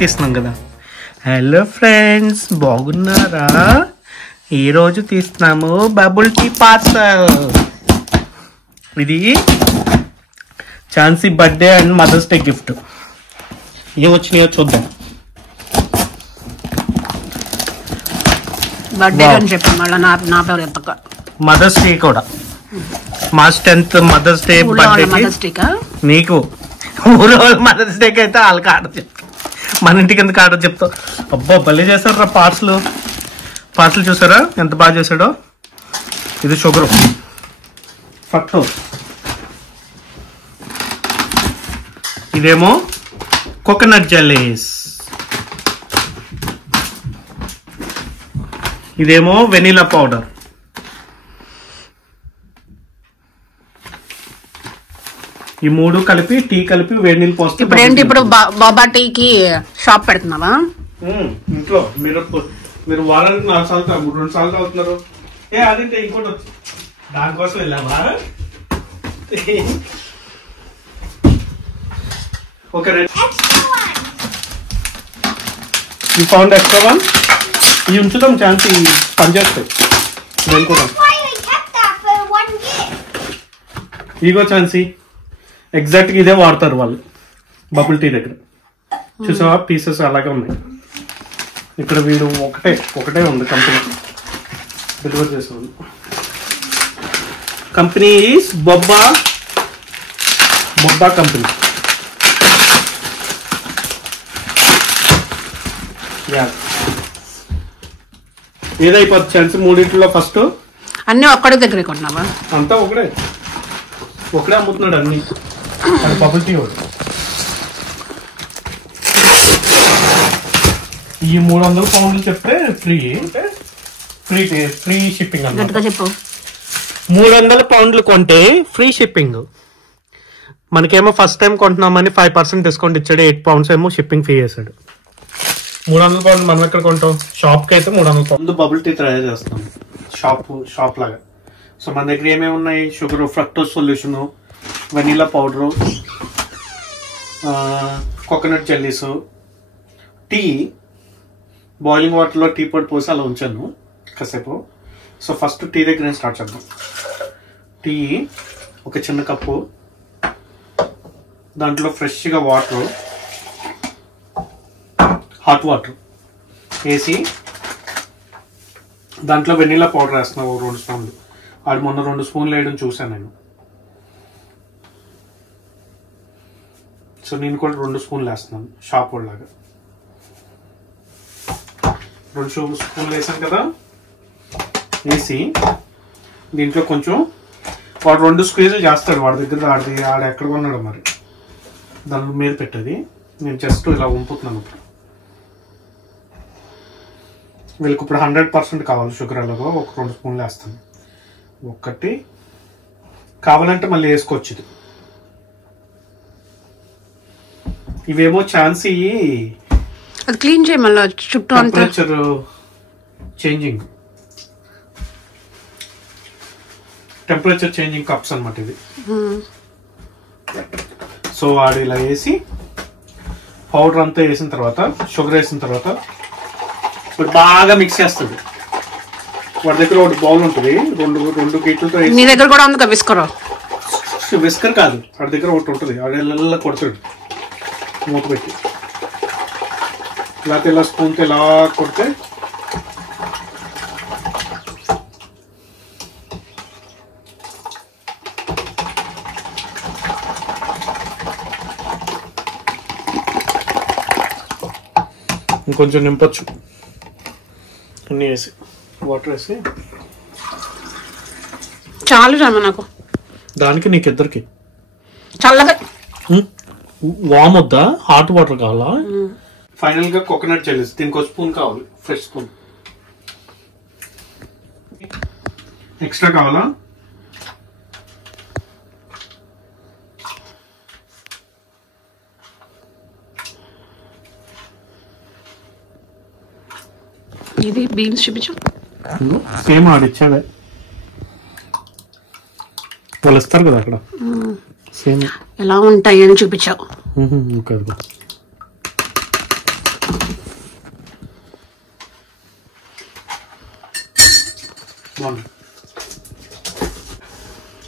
తీస్తున్నాం కదా. Hello friends, బాగున్నారా? ఈరోజు తీస్తున్నాము బబుల్ టీ పార్సల్. ఇది Chansi birthday and mother's day gift. ఏం వచ్చినాయో చూద్దాం. బర్త్డే అని చెప్పి మళ్ళీ నా పేరు ఎత్తక. మదర్స్ డే కూడా, March 10th mother's day birthday నీకు. ఊళ్ళో మదర్స్ డేకి అయితే వాళ్ళకి ఆర్డర్ చెప్తాం, మన ఇంటికి ఎందుకు ఆర్డర్ చెప్తాం. అబ్బా భలే చేశారు రా పార్సల్ చూసారా ఎంత బాగా చేశాడో. ఇది షుగర్ ఫక్టో, ఇదేమో కోకోనట్ జెల్లీస్, ఇదేమో వెనిలా పౌడర్, ఈ మూడు కలిపి టీ కలిపి వేడి నీళ్ళు పోస్తే. ఇప్పుడు ఏంటి, ఇప్పుడు బాబా టీకి షాప్ పెడుతున్నావా ఇంట్లో? మీరు వారానికి 4 సార్లు 2 సార్లు అవుతున్నారు. అదేంటే ఇంకోటి వచ్చి దానికోసం వెళ్ళావా? ఓకే, ఈ ఫౌండ్ ఎక్స్ట్రా వన్ ఇవి ఉంచుదాం, ఛాన్స్ పనిచేస్తాయి. వెళ్ళుకోదాం. ఇగో ఛాన్సీ, ఎగ్జాక్ట్ గా ఇదే వాడతారు వాళ్ళు బబుల్ టీ దగ్గర. చూసావా పీసెస్ అలాగే ఉన్నాయి. ఇక్కడ వీడు ఒకటే ఉంది కంపెనీ డెలివర్ చేసేవాళ్ళు. Company is boba company. ఏదైపోతుంది ఛాన్స్ మూడింటిలో ఫస్ట్ అన్ని ఒక్కడి దగ్గర కొన్నావా? అంతా ఒకడే అమ్ముతున్నాడు అన్ని. బబుల్ టీ ఒకటి. ఈ 300 పౌండ్లు చెప్తే ఫ్రీ షిప్పింగ్ అన్నమాట. చెప్పు. 300 పౌండ్లు కొంటే ఫ్రీ షిప్పింగ్. మనకేమో ఫస్ట్ టైం కొంటున్నామని 5% డిస్కౌంట్ ఇచ్చాడు. 8 పౌండ్స్ ఏమో షిప్పింగ్ ఫీ చేశాడు. 300 పౌండ్లు మనం ఎక్కడ కొంటాం? షాప్ కి అయితే 300 పౌండ్లు బబుల్ టీ తయారు చేస్తాం షాప్ లాగా. సో మన దగ్గర ఏమేమి ఉన్నాయి? Sugar, fructose solution, vanilla powder, coconut jellies, tea. Boiling వాటర్లో టీ పొడి పోసి అలా ఉంచాను కాసేపు. సో ఫస్ట్ టీ దగ్గర స్టార్ట్ చేద్దాం. టీ ఒక చిన్న కప్పు, దాంట్లో ఫ్రెష్గా వాటర్, హాట్ వాటర్ వేసి దాంట్లో వెనిలా పౌడర్ వేస్తున్నావు 2 స్పూన్లు. ఆడు మొన్న 2 స్పూన్లు వేయడం చూసాను నేను. సో నేను కూడా 2 స్పూన్లు వేస్తున్నాను షాప్ లాగా. 2 స్పూన్లు వేసాను కదా. వేసి దీంట్లో కొంచెం వాడు 2 స్క్వీజులు చేస్తాడు వాడి దగ్గర. ఆడ ఎక్కడ కొన్నాడు మరి, దాని మీద పెట్టది. నేను జస్ట్ ఇలా వంపుతున్నాను. వీళ్ళకి ఇప్పుడు 100% కావాలి షుగర్. అలాగో ఒక 2 స్పూన్లు వేస్తాను. ఒకటి కావాలంటే మళ్ళీ వేసుకోవచ్చు. ఇది ఇవేమో ఛాన్సీ అది క్లీన్ చేయి మళ్ళీ చుట్టూ టెంపరేచర్ చేంజింగ్ కప్స్ అన్నమాట ఇది. సో వాడు ఇలా వేసి పౌడర్ అంతా వేసిన తర్వాత, షుగర్ వేసిన తర్వాత ఇప్పుడు బాగా మిక్స్ చేస్తుంది. వాడి దగ్గర ఒకటి బౌల్ ఉంటుంది, 2 గీట్లతో. నీ దగ్గర కూడా ఉంది విస్కర్ కాదు, వాడి దగ్గర ఒకటి ఉంటుంది. ఆడెల్లా కొడతాడు మూత పెట్టి. లేకపోతే ఇలా స్పూన్తో ఇలా కొడితే ఇంకొంచెం నింపచ్చు. అన్నీ వేసి వాటర్ వేసి చాలు నాకు. దానికి నీకు ఇద్దరికి చల్లగా వామ్ వద్దా? హాట్ వాటర్ కావాలా? ఫైనల్ గా కోకోనట్ జెల్లీస్, దీనికి 1 స్పూన్ కావాలి, ఫ్రెష్ స్పూన్. ఎక్స్ట్రా కావాలా? ఇది బీన్స్ చూపించు. సేమ్ ఆడిచ్చావే, వాళ్ళు ఇస్తారు కదా అక్కడ. సేమ్ ఎలా ఉంటాయి అని చూపించావు.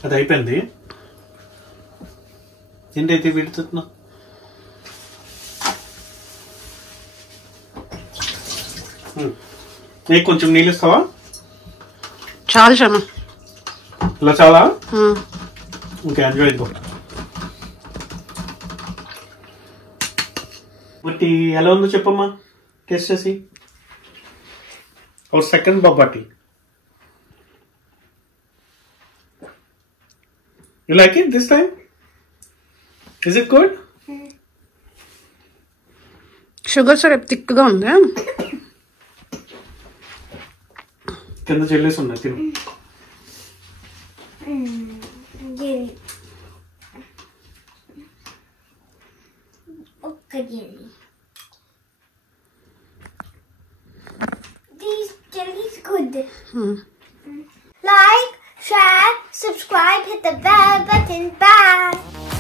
అది అయిపోయింది. ఏంటైతే విడుతున్నా నీకు కొంచెం నీళ్ళు ఇస్తావా? చాలు శ్రమ. ఇలా చాలా ఓకే, ఎంజాయ్ ఇదిగో. బట్టి ఎలా ఉందో చెప్పమ్మా, టేస్ట్ చేసి. ఒక సెకండ్ బొబ్బట్టి. You like it this time? Is it good? Sugar syrup థిక్గా ఉంది. కింద చెల్లేసి ఉన్నాయి, తిను. These jellies good. Like, share, subscribe, hit the bell button. Bye.